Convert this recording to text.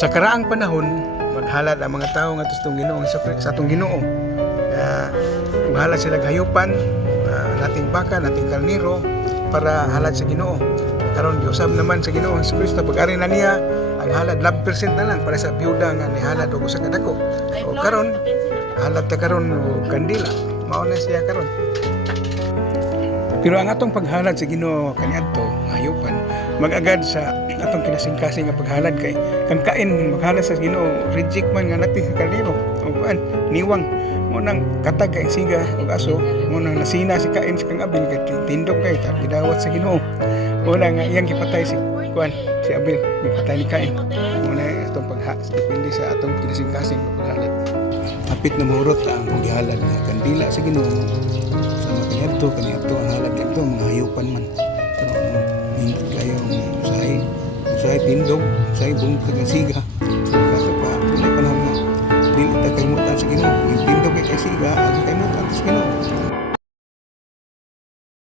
Sa karaang panahon, maghalad ang mga tao nga tustong Ginoo sa atong Ginoo. Maghalad sila hayupan, nating baka, nating karniro para halad sa Ginoo. Karon giusab naman sa Ginoo sa Kristo pag-ari na niya ang halad 10% na lang para sa biyuda nga nihalad og usa ka dako. O karon halad ta karon og kandila. Mao na siya karon. Pero ang atong paghalad sa Ginoo kaniadto hayupan mag-agad sa atong kinasing-kasing nga paghalad kay kan kain maghalad sa Ginoo reject man nga natin sa karniro o kuan niwang mo nang katag kay siga ug aso mo nang nasina si kain sa kang Abel kay tindog kay ta gidawat sa Ginoo mo nga iyang gipatay si kuan si Abel gipatay ni Kain mo na atong depende sa atong kinasing-kasing paghalad. Hapit na mahurot ang paghalad nga kandila sa Ginoo sa mga kaniadto ang halad kadto mga hayupan man pero hindi kayo usahay tindog usahay bungkag ng siga so kaso pa wala panahon nga dili ta kalimutan sa Ginoo yung tindog kay siga